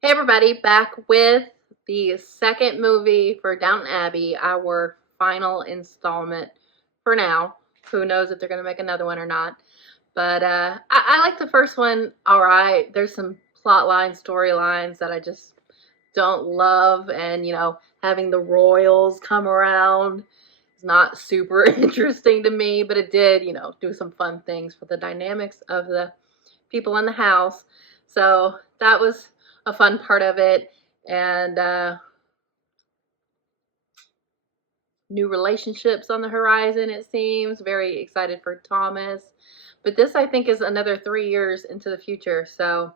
Hey everybody, back with the second movie for Downton Abbey, our final installment for now. Who knows if they're going to make another one or not. But I like the first one alright. There's some plot lines, storylines that I just don't love. And, having the royals come around is not super interesting to me. But it did, do some fun things for the dynamics of the people in the house. So that was a fun part of it. And new relationships on the horizon, it seems. Very excited for Thomas. But this, I think, is another 3 years into the future. So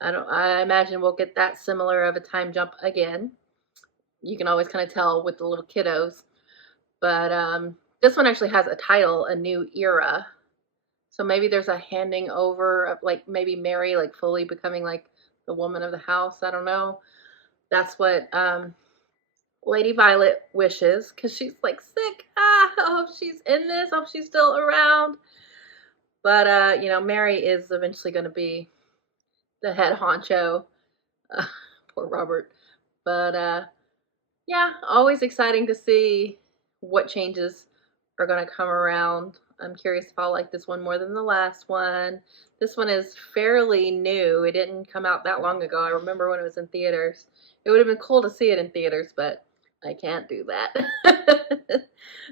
I imagine we'll get that similar of a time jump again. You can always kind of tell with the little kiddos. But this one actually has a title, A New Era. So maybe there's a handing over of like maybe Mary like fully becoming like the woman of the house. I don't know. That's what Lady Violet wishes because she's like sick. I hope she's in this. I hope she's still around. But Mary is eventually going to be the head honcho. Uh, Poor Robert. But yeah, always exciting to see what changes are going to come around. I'm curious if I'll like this one more than the last one. This one is fairly new. It didn't come out that long ago. I remember when it was in theaters. It would have been cool to see it in theaters, but I can't do that.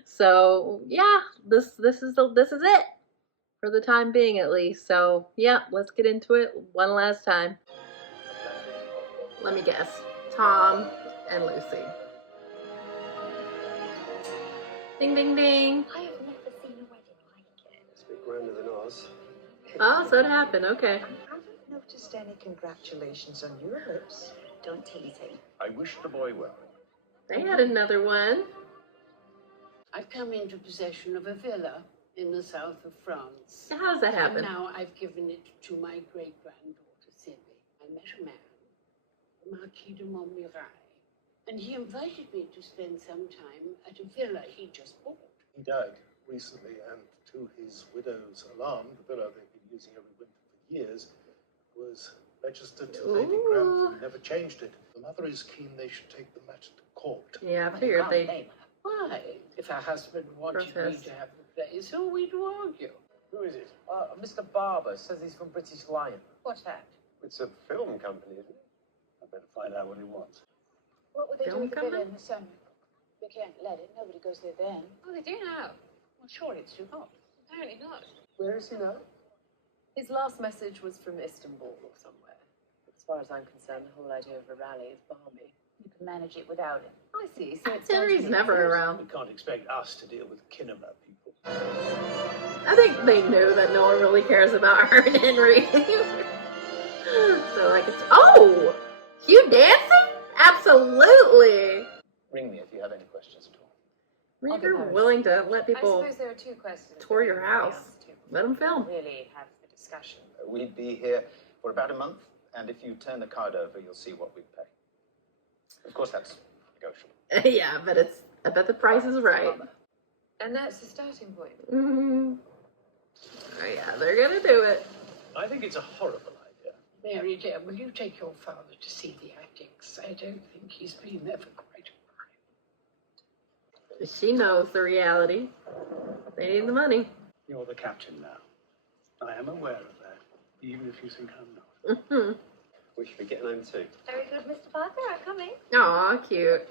So yeah, this is it for the time being at least. So yeah, let's get into it one last time. Let me guess. Tom and Lucy. Ding, ding, ding. I have never seen a wedding like it. It's a bit grander than ours. Oh, so it happened. Okay. I haven't noticed any congratulations on your lips. Don't tease him. I wish the boy well. They had another one. I've come into possession of a villa in the south of France. How does that happen? And now I've given it to my great-granddaughter, Sylvie. I met a man, the Marquis de Montmirail, and he invited me to spend some time at a villa he just bought. He died recently, and to his widow's alarm, the villa they've been using every winter for years was registered to Lady Ooh. Grantham, never changed it. The mother is keen they should take the matter to court. Yeah, I figured they. Why? If her husband wanted me Protest. to have the place, who are we to argue? Who is it? Mr. Barber says he's from British Lion. What's that? It's a film company, isn't it? I better find out what he wants. What would they Film do with the villa company? in the summer? We can't let it. Nobody goes there then. Oh, they do now. Well, sure, it's too hot. Apparently not. Where is he now? His last message was from Istanbul or somewhere. As far as I'm concerned, the whole idea of a rally is balmy. You can manage it without him. I see. So it's Henry's never around. We can't expect us to deal with Kinnebra people. I think they knew that no one really cares about her and Henry. So like it's Hugh dancing? Absolutely. Ring me if you have any questions at all. I mean, if you're willing to let I people suppose there are two questions. tour your that house, we asked let them film. Really have the discussion. We'd be here for about a month, and if you turn the card over, you'll see what we pay. Of course, that's negotiable. Yeah, but I bet the price is right. And that's the starting point. Mm-hmm. Oh, yeah, they're gonna do it. I think it's a horrible idea. Mary, dear, will you take your father to see the actings? I don't think he's been there for quite a while. She knows the reality. They need the money. You're the captain now. I am aware of that, even if you think I'm not. Mm-hmm. We should be getting home too. Very good, Mr. Parker. I'm coming. Aw, cute.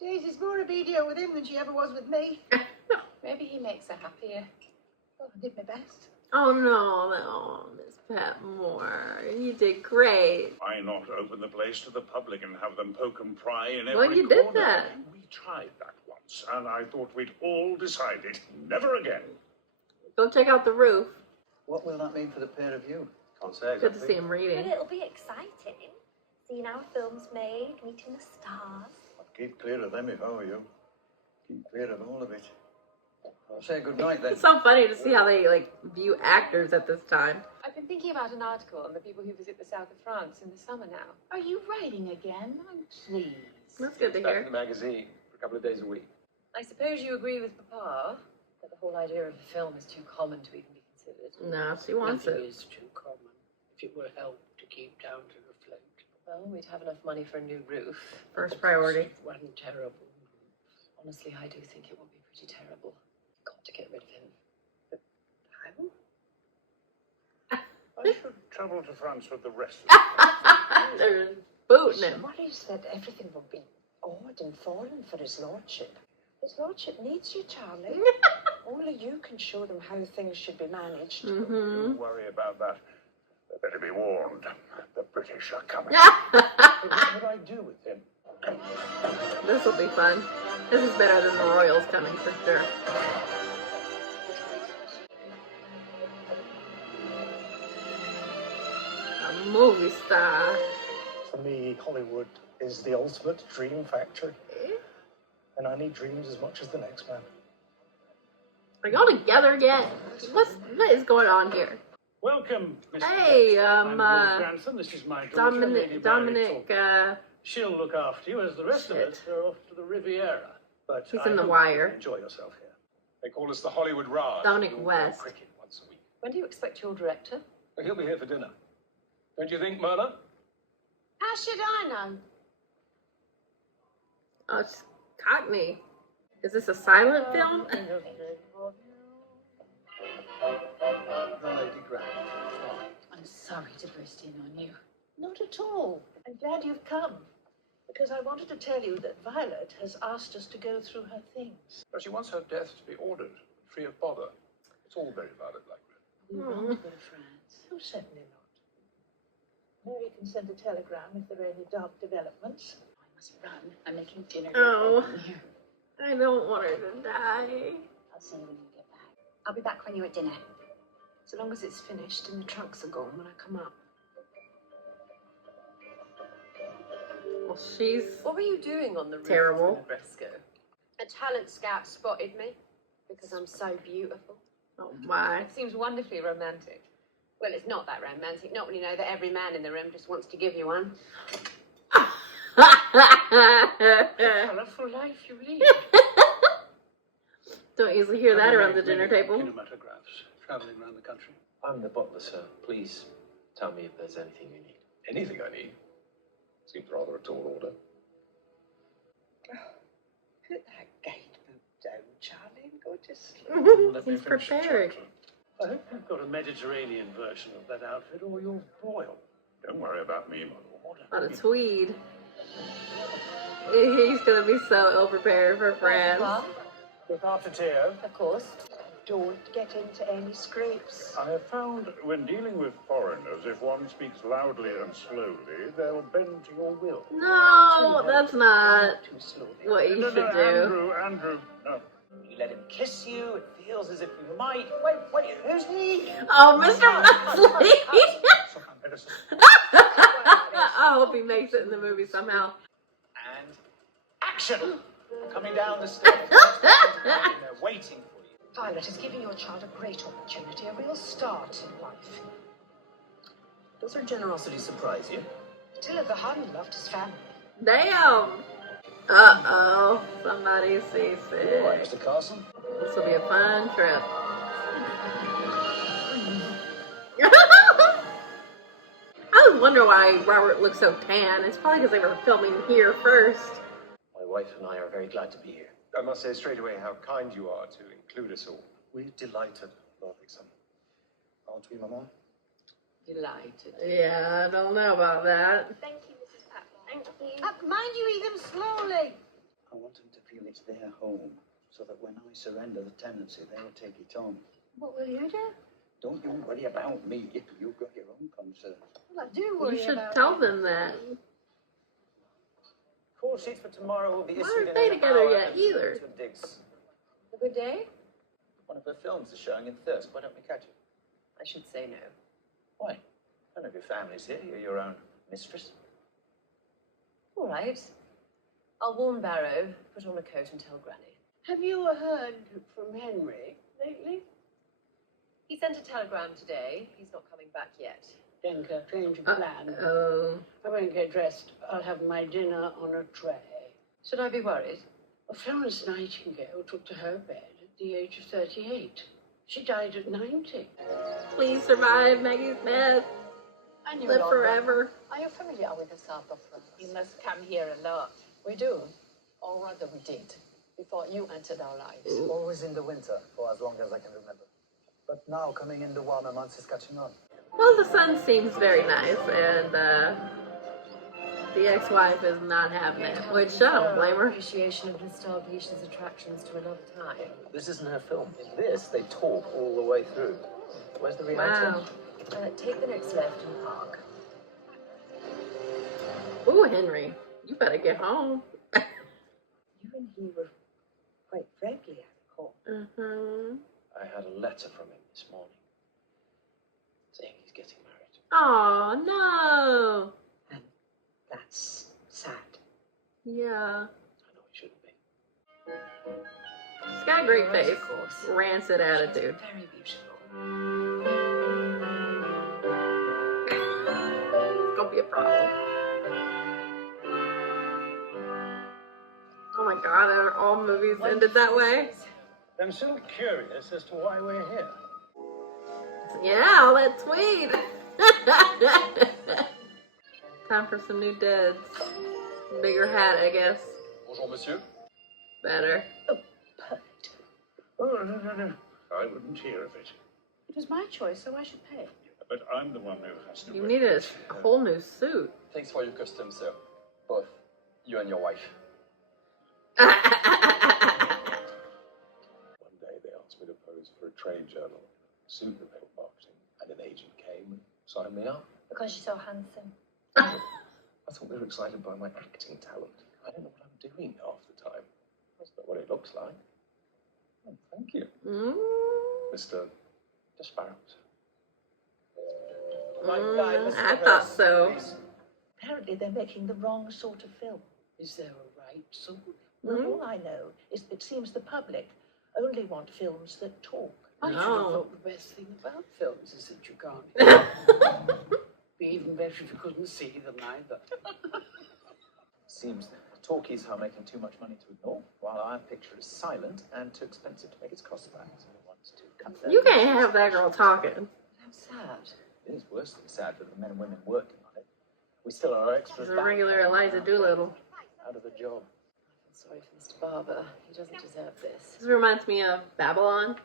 Daisy's more obedient with him than she ever was with me. Maybe he makes her happier. Well, I did my best. Oh no, Miss Patmore, you did great. Why not open the place to the public and have them poke and pry in every Well, you corner? did that. We tried that once, and I thought we'd all decided never again. Go check out the roof. What will that mean for the pair of you? Can't say Good to exactly. see him But reading. it'll be exciting. Seeing our films made, meeting the stars. I'd keep clear of them if I were you. Keep clear of all of it. I'll say good night then. It's so funny to see how they like view actors at this time. I've been thinking about an article on the people who visit the south of France in the summer now. Are you writing again? Oh, please. That's good to Back in hear. the magazine for a couple of days a week. I suppose you agree with Papa that the whole idea of a film is too common to even be considered. No, she wants Nothing it. is too common. If it were help to keep Downton afloat. Well, we'd have enough money for a new roof. First priority. One terrible Honestly, I do think it will be pretty terrible. Got to get rid of him. But how? I should travel to France with the rest of the They're booting She him. worries that everything will be odd and foreign for his lordship. His lordship needs you, Charlie. Only you can show them how things should be managed. Mm-hmm. Don't worry about that. They better be warned. The British are coming. What would I do with him? This will be fun. This is better than the Royals coming for sure. A movie star. For me, Hollywood is the ultimate dream factory. And I need dreams as much as the next man. Are y'all together yet? What is going on here? Welcome, Mr. Hey, I'm Lord Grantham. This is my daughter, Lady Dominic, Barry. She'll look after you as the rest of us are off to the Riviera. But He's I in The hope Wire. you enjoy yourself here. They call us the Hollywood Raj. Dominic We'll West. play cricket once a week. When do you expect your director? Well, he'll be here for dinner. Don't you think, Myrna? How should I know? Oh, it's Cockney. Is this a silent film? The Lady Grant. I'm sorry to burst in on you. Not at all. I'm glad you've come. Because I wanted to tell you that Violet has asked us to go through her things. But she wants her death to be ordered, free of bother. It's all very Violet-like. We won't go to France. Oh, certainly not. Mary can send a telegram if there are any dark developments. I must run. I'm making dinner. Oh. Here. I don't want her to die. I'll see you when you get back. I'll be back when you're at dinner. So long as it's finished and the trunks are gone when I come up. Well, she's What were you doing on the roof Terrible. of Fresco? A talent scout spotted me because I'm so beautiful. oh my. It seems wonderfully romantic. Well, it's not that romantic. Not when you know that every man in the room just wants to give you one. Colourful life you lead. Don't usually hear that around the dinner table. Kinematographs traveling around the country. I'm the butler, sir. Please tell me if there's anything you need. Anything I need? Seems rather a tall order. Put that gate boot down, Charlie, and go to sleep. Let me He's finish the prepared. chapter. I hope you've got a Mediterranean version of that outfit, or you'll broil. Don't worry about me, my lord. On a tweed. He's gonna be so ill prepared for France. Look after Theo. Of course. Don't get into any scrapes. I have found when dealing with foreigners, if one speaks loudly and slowly, they'll bend to your will. No, that's not Too slowly. what you No, should no, do. Andrew, no. You let him kiss you, it feels as if you might. Wait, who's he? Oh, Mr. Mosley! Medicine. I hope he makes it in the movie somehow. And action! Coming down the stairs. They're waiting for you. Violet is giving your child a great opportunity, a real start in life. Does her generosity surprise you? Attila the Hun loved his family. Damn! Uh-oh. Somebody's All right, seasick. Mr. Carson. This will be a fun trip. I was wondering why Robert looked so tan. It's probably because they were filming here first. My wife and I are very glad to be here. I must say straight away how kind you are to include us all. We're delighted, Lord Vixen. Aren't we, Maman? Delighted. Yeah, I don't know about that. Thank you, Mrs. Patmore. Thank you. Mind you eat them slowly. I want them to feel it's their home, so that when I surrender the tenancy, they'll take it on. What will you do? Don't you worry about me. You've got your own concerns. Well, I do worry You should about tell you. them that. Call sheets for tomorrow will be Why issued aren't in they an together hour. yet either? To Diggs. A good day? One of her films is showing in Thirsk. Why don't we catch it? I should say no. Why? None of your family's here. You're your own mistress. All right. I'll warn Barrow, put on a coat and tell Granny. Have you heard from Henry lately? He sent a telegram today. He's not coming back yet. Denker, change of plan. Oh. I won't get dressed. I'll have my dinner on a tray. Should I be worried? Well, Florence Nightingale took to her bed at the age of 38. She died at 90. Please survive Maggie's death. I knew Live London. forever. Are you familiar with the south of France? You must come here a lot. We do, or rather we did, before you entered our lives. Always in the winter, for as long as I can remember. But now, coming in the warmer months, is catching on. Well, the son seems very nice, and the ex-wife is not having it, which I don't blame her. Appreciation of Starvish's attractions to another time. This isn't her film. In this, they talk all the way through. Where's the reality? Wow. Take the next left and park. Ooh, Henry, you better get home. You and he were quite friendly, I recall. Mm-hmm. I had a letter from him this morning saying he's getting married. Oh, no. And that's sad. Yeah. I know he shouldn't be. She's got a great Yes, face. of course. Rancid attitude. Very beautiful. It's gonna be a problem. Oh my god, are all movies ended that way? I'm still curious as to why we're here. Yeah, all that tweed. Time for some new duds. Bigger hat, I guess. Bonjour, monsieur. Better. Oh, no. I wouldn't hear of it. It was my choice, so I should pay. But I'm the one who has to You pay. needed a whole new suit. Thanks for your custom, sir. Both you and your wife. Oh One day they asked me to pose for a trade journal, suit that they were marketing, and an agent came and signed me up. Because you're so handsome. I thought they were excited by my acting talent. I don't know what I'm doing half the time. That's not what it looks like. Oh, thank you, Mr. Desparrows. I thought so. Apparently they're making the wrong sort of film. Is there a right sword? Well, all I know is it seems the public only want films that talk. I should have No. thought the best thing about films is that you can't hear. Be even better if you couldn't see them either. Seems talkies are making too much money to ignore, while our picture is silent and too expensive to make its cost back. So it wants to cut their You can't losses. have that girl talking. How sad. It is worse than sad for the men and women working on it. We still are extras. She's a regular Eliza Doolittle. Out of a job. I'm sorry for Mr. Barber. He doesn't deserve this. This reminds me of Babylon,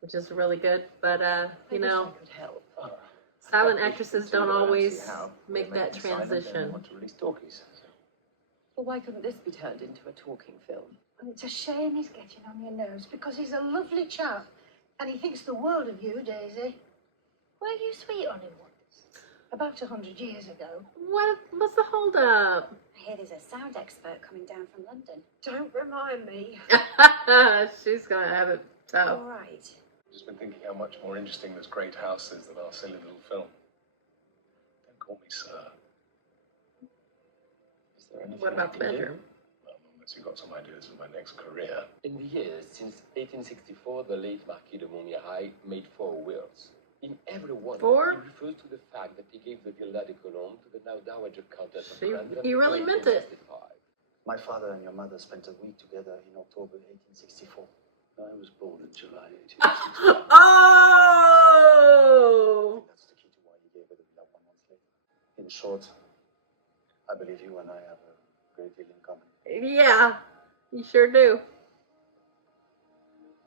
which is really good, but I you wish know, I could help. silent actresses don't I don't always see how. make We're that making silent and we transition. want to release talkies. So. Well, why couldn't this be turned into a talking film? And it's a shame he's getting on your nerves because he's a lovely chap and he thinks the world of you, Daisy. Were you sweet on him once? About 100 years ago. What's the hold up? I hear there's a sound expert coming down from London. Don't remind me. She's gonna have it tough. All right. I've just been thinking how much more interesting this great house is than our silly little film. Don't call me sir. Is there anything What about I the can do? bedroom? Well, unless you've got some ideas for my next career. In the years since 1864, the late Marquis de Montmirail made 4 wills. In every one, Four? he refers to the fact that he gave the Villa de Cologne to the now Dowager Countess of He- Granville. he really in meant it. 1865. My father and your mother spent a week together in October 1864. I was born in July 1860. Oh! That's the key to why he gave her the villa 1 month later. In short, I believe you and I have a great deal in common. Yeah, you sure do,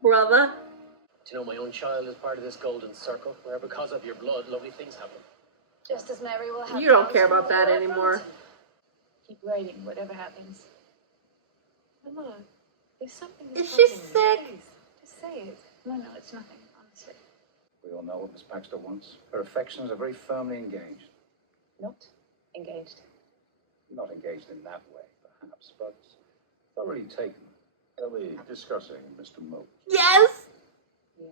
brother. Do you know my own child is part of this golden circle where because of your blood, lovely things happen? Just as Mary will have. You don't care thousands about that of anymore. girlfriends. Keep writing, whatever happens. Mama, if something Is she troubling you, sick? please, just say it. No, it's nothing, honestly. We all know what Miss Baxter wants. Her affections are very firmly engaged. Not engaged. Not engaged in that way, perhaps, but thoroughly taken. Are we discussing Mr. Moat? Yes. Yeah.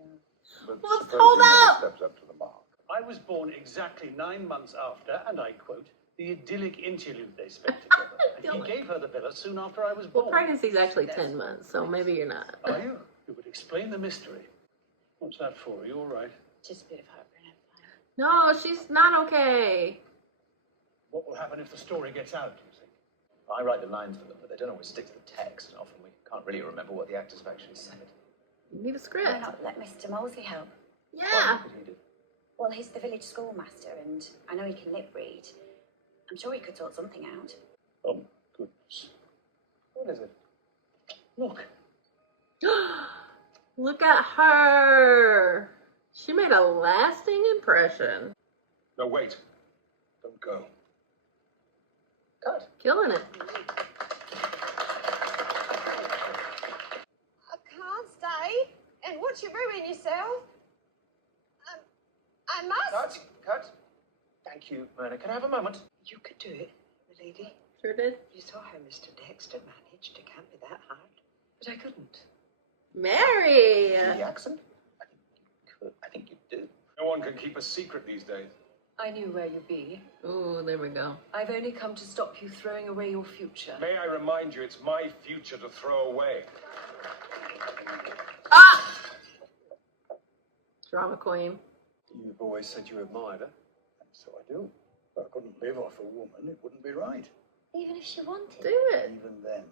But Let's supposing hold that he up. steps up to the mark. I was born exactly 9 months after, and I quote, the idyllic interlude they spent together. And he gave her the villa soon after I was born. Well, pregnancy's actually 10 months, so maybe you're not. Are you? It would explain the mystery. What's that for? Are you all right? Just a bit of heartburn. No, she's not okay. What will happen if the story gets out, do you think? I write the lines for them, but they don't always stick to the text, and often we can't really remember what the actors have actually said. You need a Why script. not let Mr. Mosey help? Yeah. What could he do? Well, he's the village schoolmaster, and I know he can lip read. I'm sure he could sort something out. Oh, goodness. What is it? Look. Look at her. She made a lasting impression. No, wait. Don't go. Cut. Killing it. I can't stay and watch you ruin yourself. I must. Cut. Thank you, Myrna. Can I have a moment? You could do it, milady. Sure did. You saw how Mr. Dexter managed. It can't be that hard. But I couldn't. Mary! The accent? I think you could. I think you do. No one can keep a secret these days. I knew where you'd be. Ooh, there we go. I've only come to stop you throwing away your future. May I remind you, it's my future to throw away. Ah! Drama queen. You've always said you admired her. And so I do. But I couldn't live off a woman. It wouldn't be right. Even if she wanted. Do it. Even then.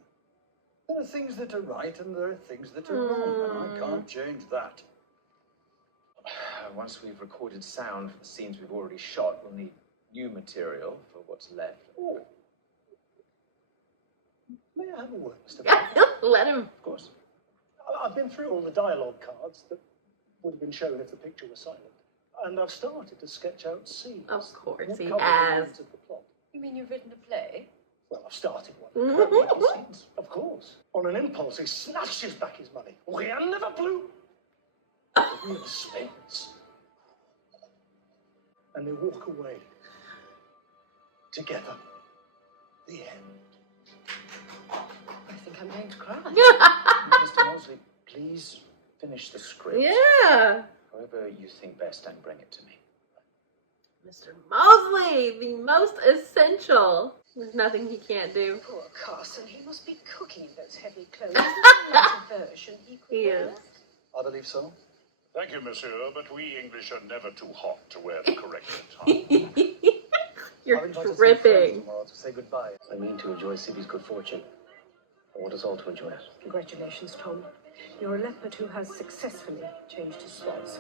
There are things that are right and there are things that are wrong. And I can't change that. Once we've recorded sound for the scenes we've already shot, we'll need new material for what's left. Oh. May I have a word, Mr. Bennett? Let him. Of course. I've been through all the dialogue cards that would have been shown if the picture was silent. And I've started to sketch out scenes. Of course What he cover the has. lines of the plot. You mean you've written a play? Well, I've started one. Scenes, of course. On an impulse, he snatches back his money. Rien never blew. Real suspense. And they walk away. Together. The end. I think I'm going to cry. Mr. Mosley, please finish the script. Yeah. However you think best, and bring it to me. Mr. Mosley, the most essential. There's nothing he can't do. Poor Carson, he must be cooking in those heavy clothes. Is there a version he could He wear? is. I believe so. Thank you, monsieur, but we English are never too hot to wear the correct attire. You're I've invited some tripping. friends tomorrow to say goodbye. I mean to enjoy Sibby's good fortune. I want us all to enjoy it. Congratulations, Tom. You're a leopard who has successfully changed his spots.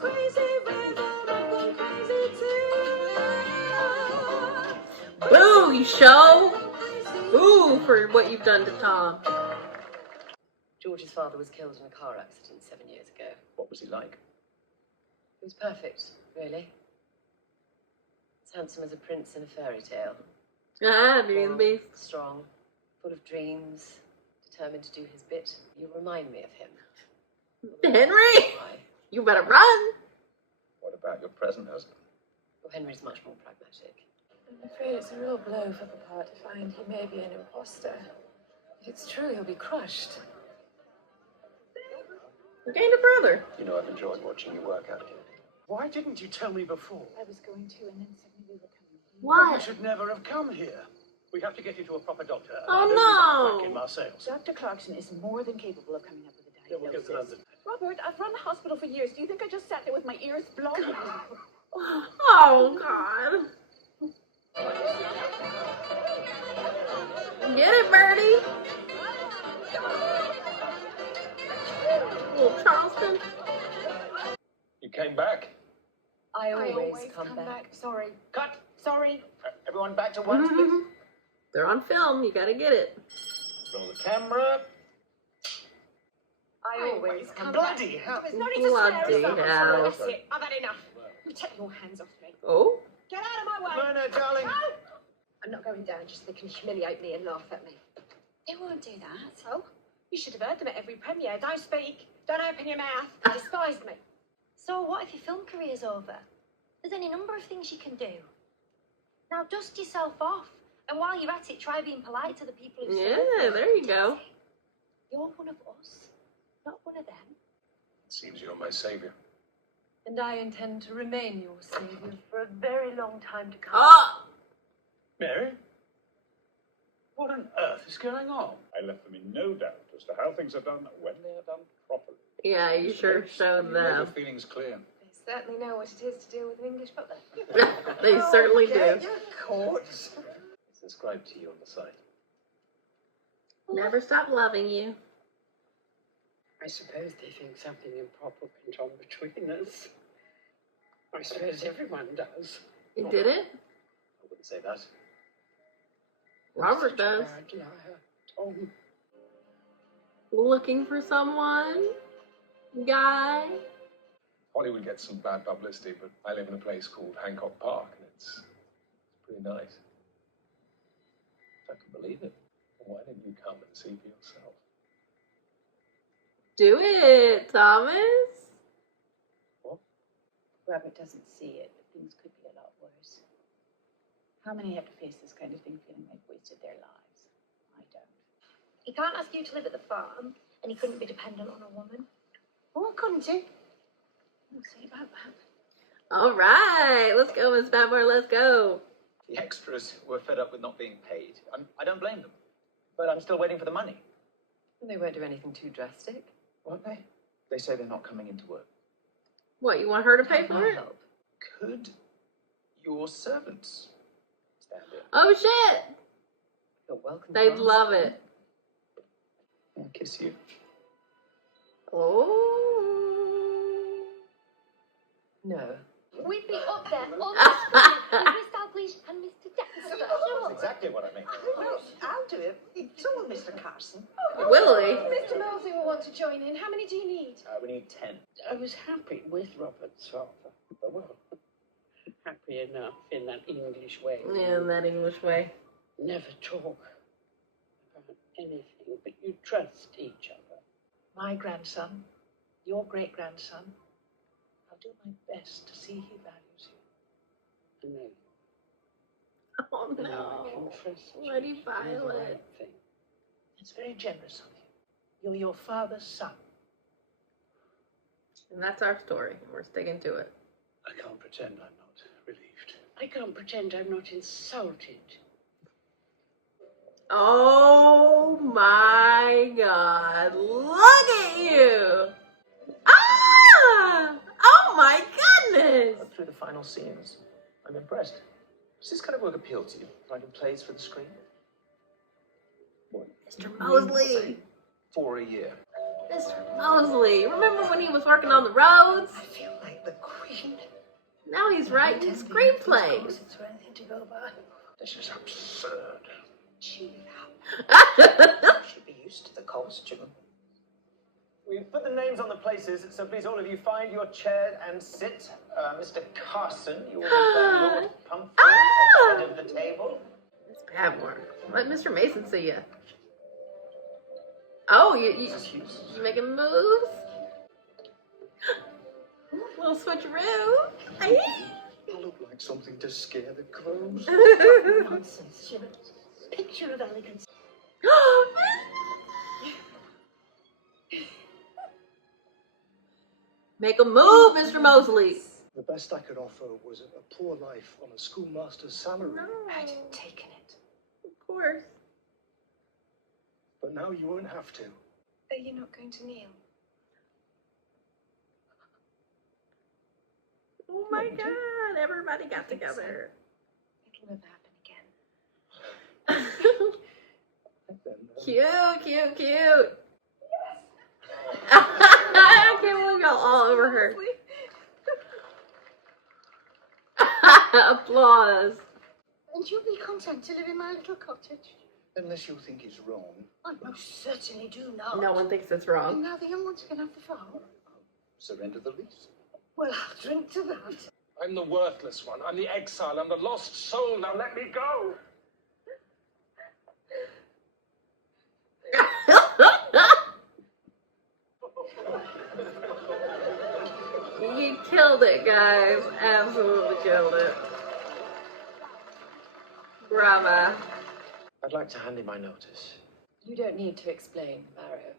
Boo, you show. Boo for what you've done to Tom. George's father was killed in a car accident 7 years ago. What was he like? He was perfect, really. As handsome as a prince in a fairy tale. Ah, Beauty and the Beast. Strong, full of dreams, determined to do his bit. You remind me of him. Henry, you better run. What about your present husband? Well, Henry's much more pragmatic. I'm afraid it's a real blow for Papa to find he may be an imposter. If it's true, he'll be crushed. You gained a brother. You know, I've enjoyed watching you work out here. Why didn't you tell me before? I was going to, and then suddenly we were coming. What? You should never have come here. We have to get you to a proper doctor. Oh, no! Back in no. Marseille. Dr. Clarkson is more than capable of coming up with a Yeah, we'll get to London. Robert, I've run the hospital for years. Do you think I just sat there with my ears blocked? Oh, God. Get it, Birdie. Little Charleston. You came back? I always come back. Sorry. Cut! Sorry. Everyone back to one, please. They're on film. You gotta get it. Roll the camera. I always come Bloody back. hell. There's no need to swear at Bloody yourself. hell. That's it. I've had enough. You take your hands off me. Oh? Get out of my way. Myrna, darling. No! I'm not going down just so they can humiliate me and laugh at me. They won't do that. Oh? You should have heard them at every premiere. Don't speak. Don't open your mouth. They despised me. So what if your film career's over? There's any number of things you can do. Now dust yourself off. And while you're at it, try being polite to the people who Yeah, serve you. there you go. You're one of us, not one of them. It seems you're my savior. And I intend to remain your savior for a very long time to come. Oh! Mary? What on earth is going on? I left them in no doubt as to how things are done when they are done properly. Yeah, you sure showed You made your them. feelings clear. They certainly know what it is to deal with an English butler. They certainly do. Get your coats. It's inscribed to you on the side. Never stop loving you. I suppose they think something improper went on between us. I suppose everyone does. You didn't? I wouldn't say that. Robert Such a does. bad liar, Tom. Looking for someone? Guy? Hollywood gets some bad publicity, but I live in a place called Hancock Park, and it's pretty nice. I can believe it. Why didn't you come and see for yourself? Do it, Thomas. Robert doesn't see it, but things could be a lot worse. How many have to face this kind of thing feeling they've wasted their lives? I don't. He can't ask you to live at the farm, and he couldn't be dependent on a woman. Oh, couldn't he? We'll see about that. All right, let's go, Miss Patmore. Let's go. The extras were fed up with not being paid. I don't blame them. But I'm still waiting for the money. And they won't do anything too drastic. Won't they? They say they're not coming into work. What, you want her to pay for it? Could your servants stand in? Oh, shit. You're welcome. They'd love it. I'll kiss you. Oh. No. We'd be up there all the time with Miss Dalgleish and Mr. Dexter. That's exactly what I mean. Well, I'll do it. So will Mr. Carson. Will he? Mr. Mosley will want to join in. How many do you need? We need 10. I was happy with Robert's father. Well, happy enough in that English way. Yeah, in that English way. Never talk about anything, but you trust each other. My grandson, your great-grandson, I'll do my best to see he values you. I know. Oh, And I no. can trust you Lady to do the Violet. right thing. It's very generous of you. You're your father's son. And that's our story. We're sticking to it. I can't pretend I'm not relieved. I can't pretend I'm not insulted. Oh my God. Look at you. Ah! Oh my goodness. Up through the final scenes, I'm impressed. Does this kind of work appeal to you? Writing plays for the screen? What? Mr. Mosley. For a year. Mr. Mosley. Remember when he was working on the roads? I feel like the queen. Now he's writing screenplays. It's anything to go by. This is absurd. Cheer up. You should be used to the costume. We've put the names on the places, so please all of you find your chair and sit. Mr. Carson, you will be playing Lord Pumphrey at the head of the table. Miss Patmore. Let Mr. Mason see you. Oh, you making moves? Little switcheroo. Hey. You look like something to scare the crows. Nonsense, Jim. Picture of elegance. Make a move, Mr. Mosley. The best I could offer was a poor life on a schoolmaster's salary. I'd have taken it. Of course. But now you won't have to. Are you not going to kneel? Oh my God, everybody got together. It'll never happen again. Cute. I can't believe y'all all over her. Applause. And you'll be content to live in my little cottage? Unless you think it's wrong. I most certainly do not. No one thinks it's And wrong. now the young ones can have the farm. Surrender the lease. Well, I'll drink to that. I'm the worthless one. I'm the exile. I'm the lost soul. Now let me go. He killed it, guys. Absolutely killed it. Brava. I'd like to hand in my notice. You don't need to explain, Mario.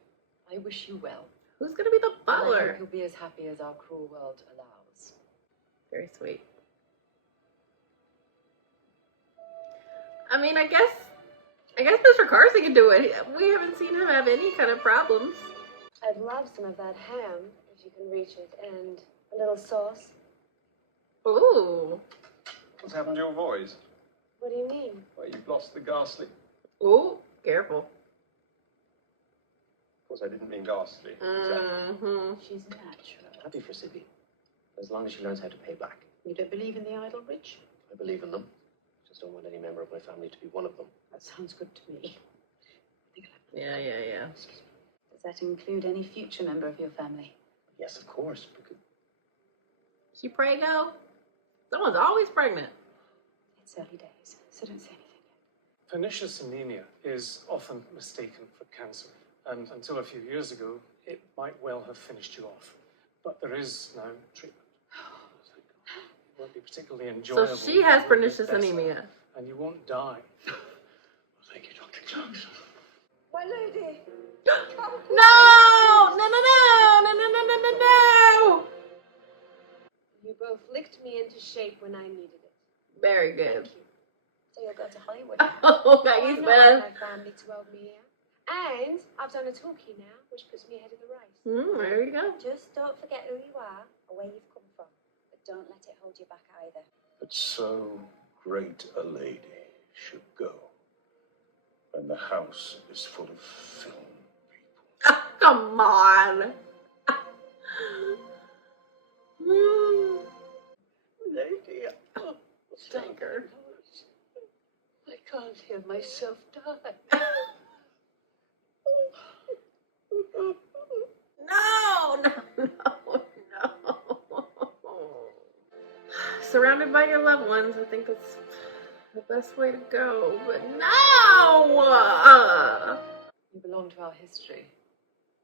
I wish you well. Who's gonna be the And I hope butler? you'll be as happy as our cruel world allows. Very sweet. I mean, I guess Mr. Carson can do it. We haven't seen him have any kind of problems. I'd love some of that ham, if you can reach it, and a little sauce. Ooh. What's happened to your voice? What do you mean? Well, you've lost the ghastly. Ooh, careful. Of course, I didn't mean ghastly. Mm-hmm. She's natural. Happy for Sibby. as long as she learns how to pay back. You don't believe in the idle rich? I believe in them. Just don't want any member of my family to be one of them. That sounds good to me. Yeah. Does that include any future member of your family? Yes, of course. Because She prego? Someone's always pregnant. It's early days, so don't say anything. Pernicious anemia is often mistaken for cancer, and until a few years ago, it might well have finished you off. But there is now treatment. It won't be particularly enjoyable. So she has but pernicious better, anemia. and you won't die. Well, thank you, Dr. Johnson. My lady! No! You both licked me into shape when I needed it. Very good. So you'll go to Hollywood. Oh, Maggie's I best. my family to help me here. And I've done a talkie now, which puts me ahead of the race. There you go. Just don't forget who you are or where you've come from. But don't let it hold you back either. But so great a lady should go when the house is full of film. Come on. Lady, oh, Stinker. I can't hear myself die. No. Surrounded by your loved ones, I think that's the best way to go. But no! You belong to our history.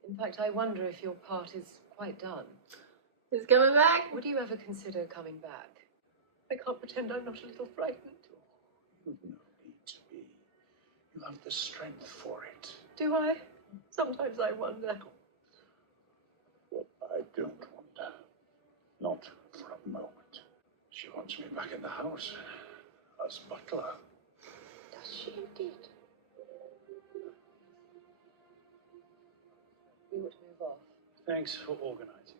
In fact, I wonder if your part is quite done. He's coming back? Would you ever consider coming back? I can't pretend I'm not a little frightened. You've no need to be. You have the strength for it. Do I? Sometimes I wonder. Well, I don't wonder. Not for a moment. She wants me back in the house as butler. Does she indeed? We ought to move off. Thanks for organising.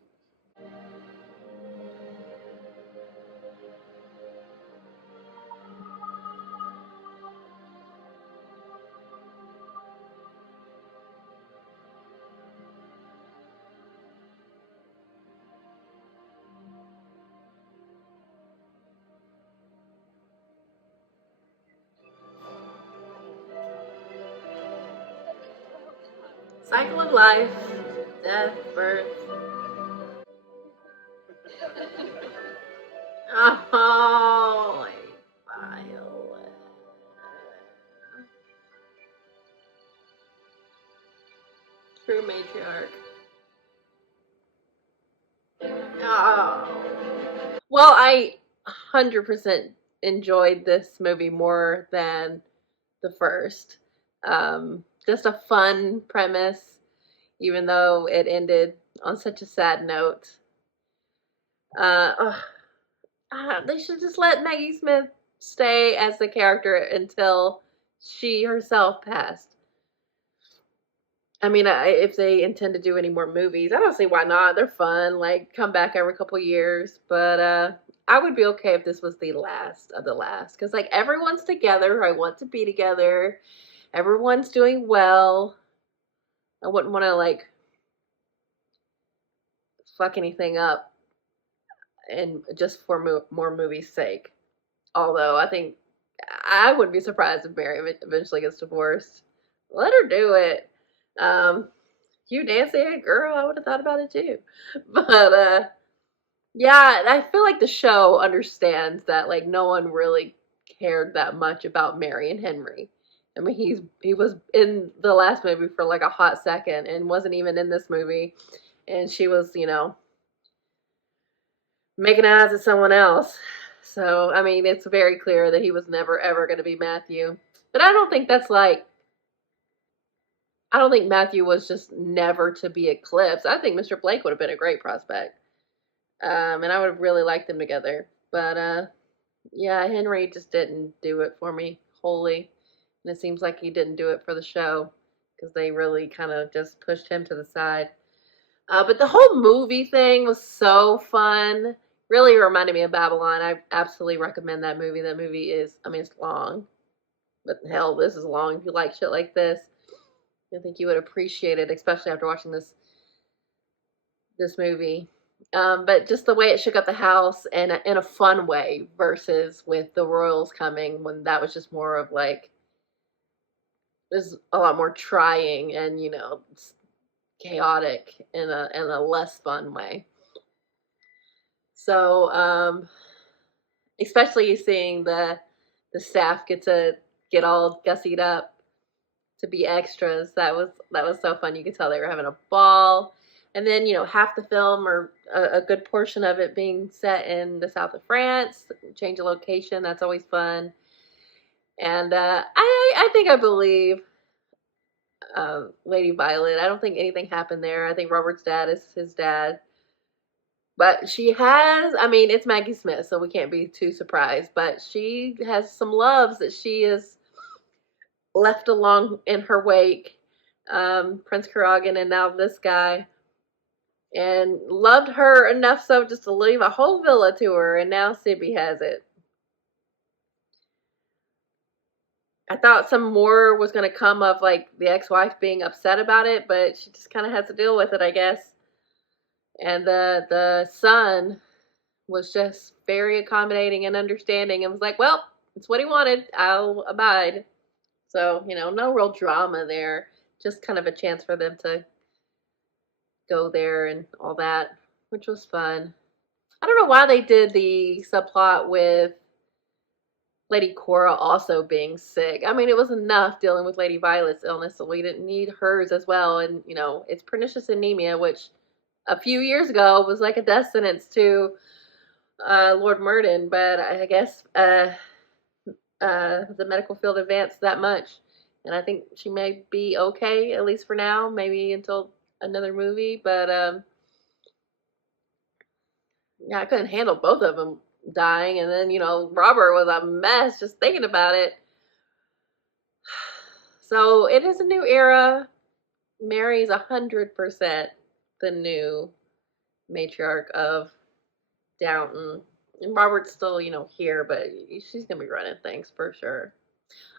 Cycle of life, death, birth. Oh, Violet. True matriarch. Oh. Well, I 100% enjoyed this movie more than the first. Just a fun premise, even though it ended on such a sad note. They should just let Maggie Smith stay as the character until she herself passed. I mean, if they intend to do any more movies, I don't see why not. They're fun, like come back every couple years. But I would be okay if this was the last of the last, because like everyone's together. I want to be together. Everyone's doing well. I wouldn't want to like fuck anything up, and just for more movies' sake. Although I think I wouldn't be surprised if Mary eventually gets divorced. Let her do it. Hugh Dancy, girl, I would have thought about it too. But yeah, I feel like the show understands that like no one really cared that much about Mary and Henry. I mean, he was in the last movie for like a hot second and wasn't even in this movie, and she was, you know, making eyes at someone else. So I mean, it's very clear that he was never ever going to be Matthew. But I don't think that's like. I don't think Matthew was just never to be eclipsed. I think Mr. Blake would have been a great prospect. And I would have really liked them together. But, yeah, Henry just didn't do it for me wholly. And it seems like he didn't do it for the show, because they really kind of just pushed him to the side. But the whole movie thing was so fun. Really reminded me of Babylon. I absolutely recommend that movie. That movie is, I mean, it's long. But hell, this is long if you like shit like this. I think you would appreciate it, especially after watching this movie. But just the way it shook up the house and in a fun way versus with the royals coming when that was just more of like, it was a lot more trying and, you know, chaotic in a less fun way. So, especially seeing the staff get all gussied up to be extras. That was so fun. You could tell they were having a ball. And then, you know, half the film or a good portion of it being set in the south of France, change of location. That's always fun. And I think I believe Lady Violet. I don't think anything happened there. I think Robert's dad is his dad. But she has, I mean, it's Maggie Smith, so we can't be too surprised. But she has some loves that she has left along in her wake. Prince Karagan and now this guy. And loved her enough so just to leave a whole villa to her. And now Sibby has it. I thought some more was going to come of like the ex-wife being upset about it. But she just kind of has to deal with it, I guess. And the son was just very accommodating and understanding and was like, well, it's what he wanted. I'll abide. So, you know, no real drama there. Just kind of a chance for them to go there and all that, which was fun. I don't know why they did the subplot with Lady Cora also being sick. I mean, it was enough dealing with Lady Violet's illness, so we didn't need hers as well. And, you know, it's pernicious anemia, which a few years ago was like a death sentence to Lord Murden, but I guess the medical field advanced that much, and I think she may be okay, at least for now, maybe until another movie, but yeah, I couldn't handle both of them dying, and then, you know, Robert was a mess just thinking about it. So it is a new era. Mary's 100% the new matriarch of Downton. And Robert's still, you know, here, but she's going to be running things for sure.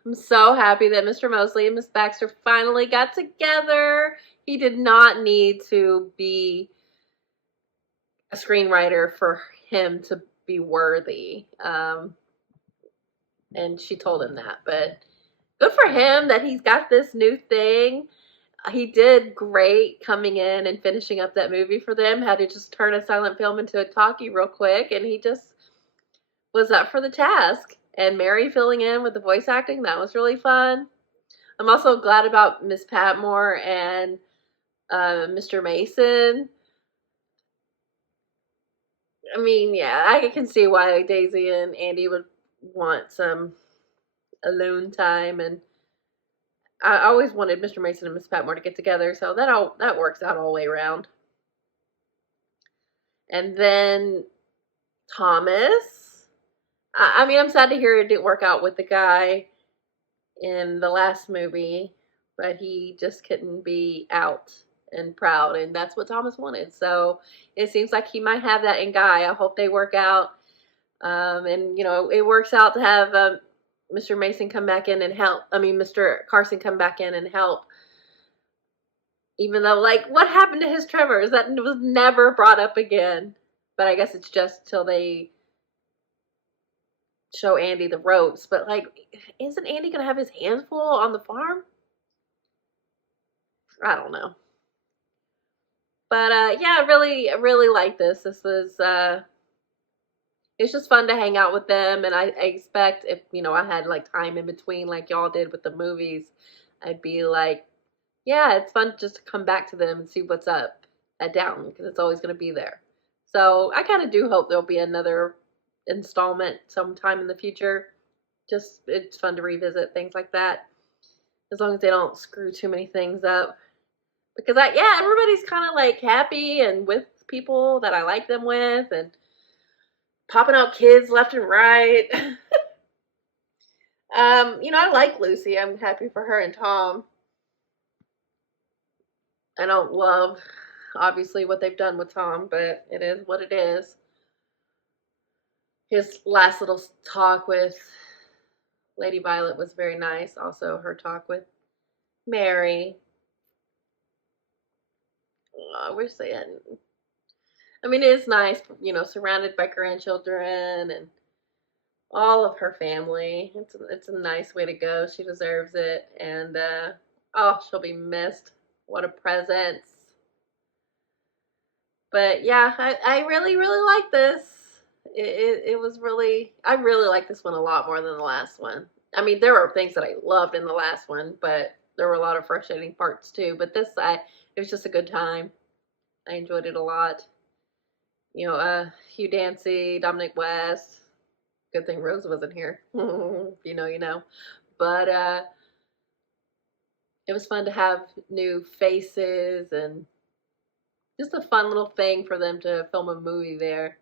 I'm so happy that Mr. Mosley and Miss Baxter finally got together. He did not need to be a screenwriter for him to be worthy. And she told him that. But good for him that he's got this new thing. He did great coming in and finishing up that movie for them. Had to just turn a silent film into a talkie real quick, and he just was up for the task. And Mary filling in with the voice acting, that was really fun. I'm also glad about Miss Patmore and Mr. Mason. I mean, yeah, I can see why Daisy and Andy would want some alone time, and I always wanted Mr. Mason and Miss Patmore to get together, so that works out all the way around. And then Thomas. I mean, I'm sad to hear it didn't work out with the guy in the last movie, but he just couldn't be out and proud, and that's what Thomas wanted. So it seems like he might have that in Guy. I hope they work out. And, you know, it works out to have Mr. Mason come back in and help. I mean, Mr. Carson come back in and help. Even though, like, what happened to his tremors? That was never brought up again. But I guess it's just till they show Andy the ropes. But, like, isn't Andy going to have his hands full on the farm? I don't know. But, yeah, I really like this. This was, it's just fun to hang out with them, and I expect if, you know, I had, like, time in between like y'all did with the movies, I'd be like, yeah, it's fun just to come back to them and see what's up at Downton, because it's always going to be there. So I kind of do hope there'll be another installment sometime in the future. Just, it's fun to revisit things like that, as long as they don't screw too many things up. Because, yeah, everybody's kind of, like, happy and with people that I like them with, and popping out kids left and right. You know, I like Lucy. I'm happy for her and Tom. I don't love, obviously, what they've done with Tom, but it is what it is. His last little talk with Lady Violet was very nice. Also, her talk with Mary. Oh, I wish they hadn't. I mean, it is nice, you know, surrounded by grandchildren and all of her family. It's a nice way to go. She deserves it, and oh, she'll be missed. What a presence. But yeah, I really like this. It was really, I really like this one a lot more than the last one. I mean, there were things that I loved in the last one, but there were a lot of frustrating parts too. But this, it was just a good time. I enjoyed it a lot. You know, Hugh Dancy, Dominic West. Good thing Rose wasn't here. If you know, you know. But it was fun to have new faces and just a fun little thing for them to film a movie there.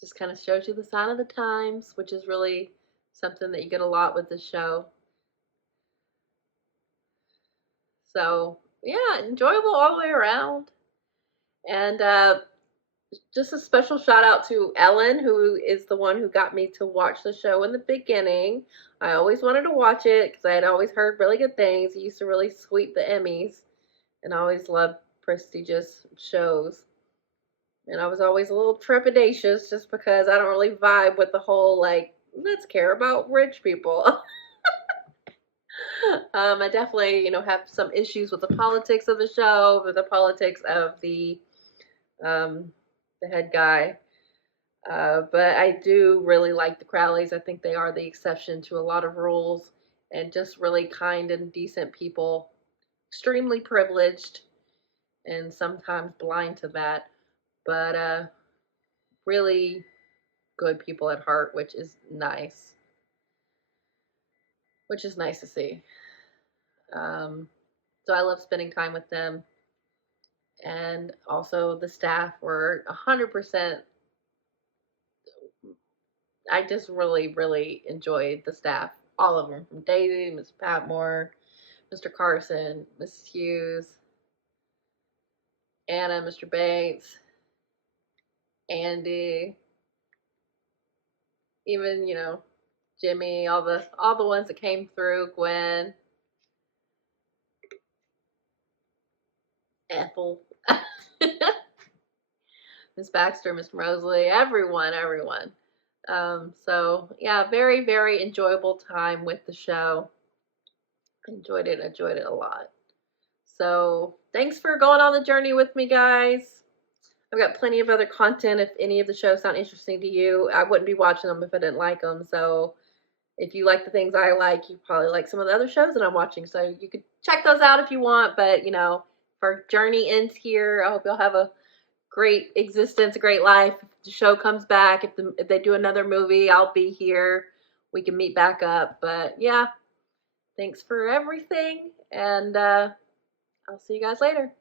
Just kind of shows you the sign of the times, which is really something that you get a lot with this show. So yeah, enjoyable all the way around. And just a special shout out to Ellen, who is the one who got me to watch the show in the beginning. I always wanted to watch it because I had always heard really good things. He used to really sweep the Emmys, and I always loved prestigious shows. And I was always a little trepidatious just because I don't really vibe with the whole, like, let's care about rich people. I definitely, you know, have some issues with the politics of the show, with the politics of the head guy. But I do really like the Crowleys. I think they are the exception to a lot of rules, and just really kind and decent people. Extremely privileged and sometimes blind to that. But really good people at heart, which is nice. Which is nice to see. So I love spending time with them. And also the staff were 100%. I just really enjoyed the staff. All of them. From Daisy, Miss Patmore, Mr. Carson, Mrs. Hughes, Anna, Mr. Banks, Andy, even, you know, Jimmy, all the ones that came through, Gwen, Ethel, Miss Baxter, Mr. Mosley, everyone. So yeah, very enjoyable time with the show. Enjoyed it a lot. So thanks for going on the journey with me, guys. I've got plenty of other content. If any of the shows sound interesting to you, I wouldn't be watching them if I didn't like them. So if you like the things I like, you probably like some of the other shows that I'm watching. So you could check those out if you want. But, you know, if our journey ends here, I hope you'll have a great existence, a great life. If the show comes back, if they do another movie, I'll be here. We can meet back up. But, yeah, thanks for everything. And I'll see you guys later.